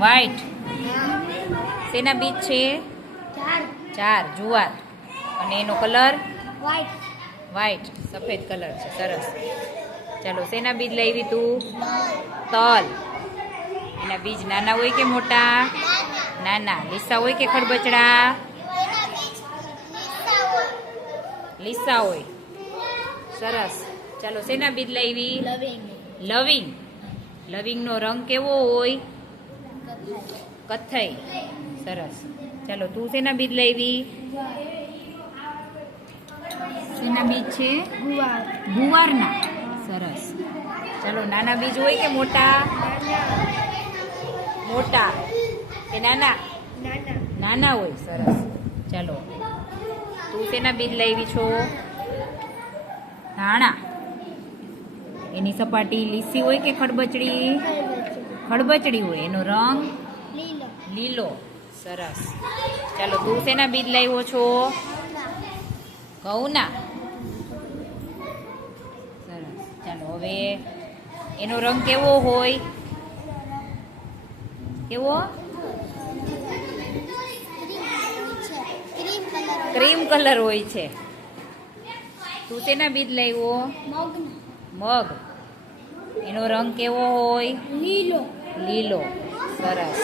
White. શેના બીજ છે? 4 જુવાર. અને એનો કલર વ્હાઈટ, સફેદ કલર છે. સરસ. ચાલો, શેના બીજ લાવી તું? તલ. એના બીજ નાના હોય કે મોટા? નાના. લીસા હોય કે ખડબચડા? લીસા હોય. સરસ. ચાલો, શેના બીજ લાવી? લવિંગ. લવિંગનો રંગ કેવો હોય? કથ્થઈ. સરસ. ચાલો, તું શેના બીજ લાવી? શેના બીજ છે? ગુવારના. સરસ. ચાલો, નાના બીજ હોય કે મોટા? મોટા. કે નાના? નાના હોય. સરસ. ચાલો, તું શેના બીજ લાવી છો? ધાણા. એની સપાટી લીસી હોય કે ખડબચડી? ખડબચડી હોય. એનો રંગ લીલો. સરસ. ચાલો, તું શેના બીજ લાવ્યો છો? ઘઉંના. સરસ. ચાલો, હવે એનો રંગ કેવો હોય? કેવો? ક્રીમ કલર હોય છે. તું શેના બીજ લાવ્યો? મગ. એનો રંગ કેવો હોય? લીલો. સરસ.